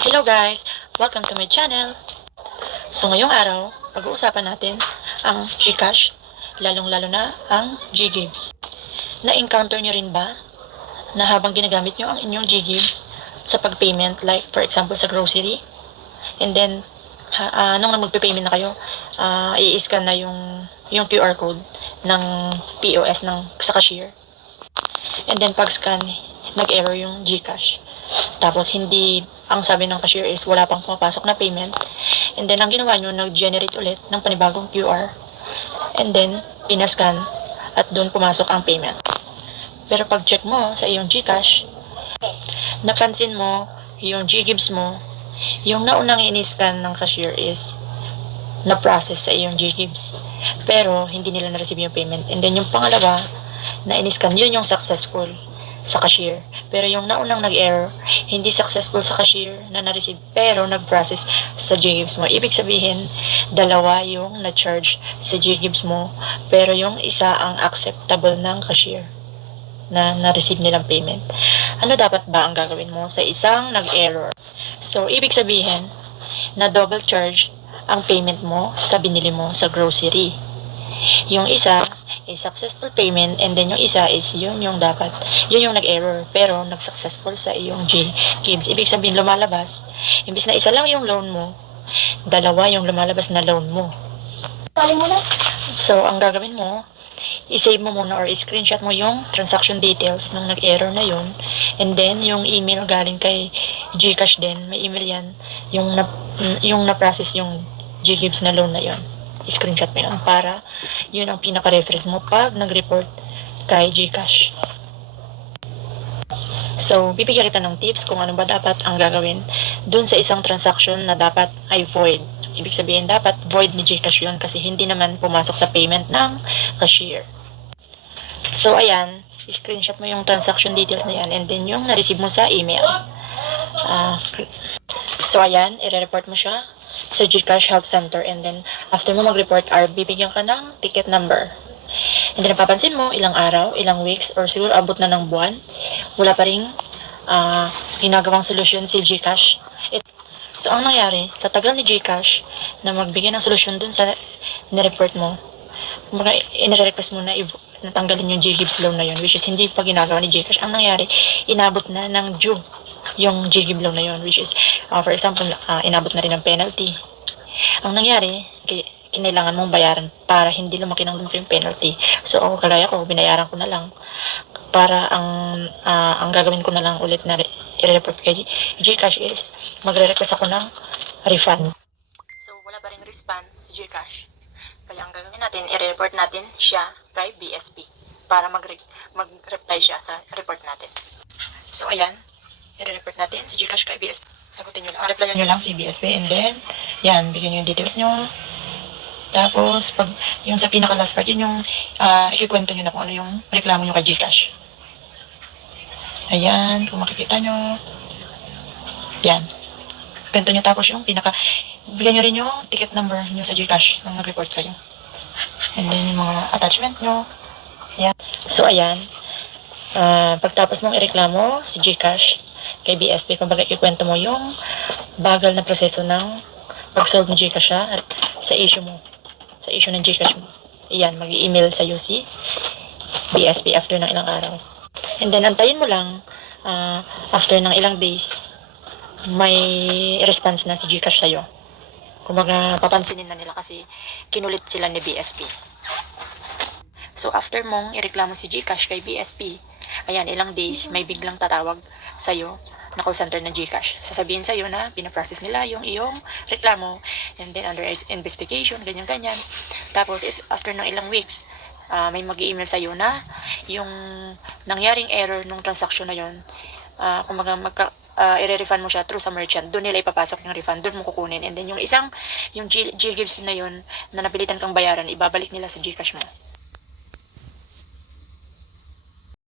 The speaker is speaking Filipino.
Hello guys! Welcome to my channel! So ngayong araw, pag-uusapan natin ang GCash, lalong-lalo na ang GGives. Na-encounter nyo rin ba na habang ginagamit nyo ang inyong GGives sa pag-payment, like for example sa grocery, and then nung magpe-payment na kayo, i-scan na yung QR code ng POS sa cashier, and then pag-scan, nag-error yung GCash. Tapos hindi, ang sabi ng cashier is wala pang pumapasok na payment. And then ang ginawa nyo, nag-generate ulit ng panibagong QR. And then pinascan at doon pumasok ang payment. Pero pag check mo sa iyong GCash, napansin mo yung GGives mo, yung naunang in-scan ng cashier is na-process sa iyong GGives. Pero hindi nila na-receive yung payment. And then yung pangalawa na in-scan, yun yung successful sa cashier. Pero yung naunang nag-error, hindi successful sa cashier na na-receive pero nag-process sa GGives mo. Ibig sabihin, dalawa yung na-charge sa GGives mo pero yung isa ang acceptable ng cashier na na-receive nilang payment. Ano dapat ba ang gagawin mo sa isang nag-error? So, ibig sabihin na double charge ang payment mo sa binili mo sa grocery. Yung isa is successful payment, and then yung isa is yun yung nag-error pero nag-successful sa iyong GGives. Ibig sabihin lumalabas, imbis na isa lang yung loan mo, dalawa yung lumalabas na loan mo. So ang gagawin mo, i-save mo muna or i-screenshot mo yung transaction details ng nag-error na yun, and then yung email galing kay GCash din, may email yan, yung na-process yung GGives na loan na yun. I-screenshot mo yun para yun ang pinaka-reference mo pag nag-report kay GCash. So, bibigyan kita ng tips kung ano ba dapat ang gagawin dun sa isang transaction na dapat ay void. Ibig sabihin, dapat void ni GCash yun kasi hindi naman pumasok sa payment ng cashier. So, ayan, i-screenshot mo yung transaction details na yan, and then yung na-receive mo sa email. So, ayan, i-report mo siya sa GCash Help Center, and then after mo mag-report bibigyan ka ng ticket number. And then napapansin mo, ilang araw, ilang weeks, or siguro abot na ng buwan, wala pa rin ginagawang solusyon si GCash. So, ang nangyari, sa tagal ni GCash na magbigay ng solusyon dun sa nireport mo, in-request mo na natanggalin yung GGives loan na yun, which is hindi pa ginagawa ni GCash. Ang nangyari, inabot na ng due yung GGives loan na yun, which is, for example, inabot na rin ng penalty. Ang nangyari, kinailangan mong bayaran para hindi lumaki yung penalty. So, kagaya ko, binayaran ko na lang para ang gagawin ko na lang ulit na i-report kay GCash is magre-request ako ng refund. So, wala pa rin response si GCash. Kaya ang gagawin natin, i-report natin siya kay BSP para mag-reply siya sa report natin. So, ayan, i-report natin si GCash kay BSP. Sagutin nyo lang, replyan nyo lang si BSP, and then, yan, bigyan nyo yung details nyo. Tapos, pag yung sa pinaka-last part, yun yung ikikwento nyo na kung ano yung reklamo nyo kay GCash. Ayan, kung makikita nyo. Yan. Kwento nyo, tapos yung bigyan nyo rin yung ticket number nyo sa GCash nung nag-report kayo. And then yung mga attachment nyo. Ayan. So, ayan. Pagtapos mong ireklamo si GCash kay BSP, kumbaga ikwento mo yung bagal na proseso ng pag-solve ni GCash sa issue mo. Sa issue ng GCash mo. Ayan, mag-i-email sa si BSP after ng ilang araw. And then, antayin mo lang, after ng ilang days, may response na si GCash sa'yo. Kumbaga, papansinin na nila kasi kinulit sila ni BSP. So, after mong ireklamo si GCash kay BSP, ayan, ilang days, may biglang tatawag sa'yo na call center ng GCash. Sasabihin sa'yo na pinaprocess nila yung iyong reklamo, and then under investigation, ganyan-ganyan. Tapos, after ng ilang weeks, may mag-i-email sa'yo na yung nangyaring error nung transaction na yun, kumbaga i-refund mo siya through sa merchant. Doon nila ipapasok yung refund, doon mo kukunin. And then yung GGives na yun na napilitan kang bayaran, ibabalik nila sa GCash mo.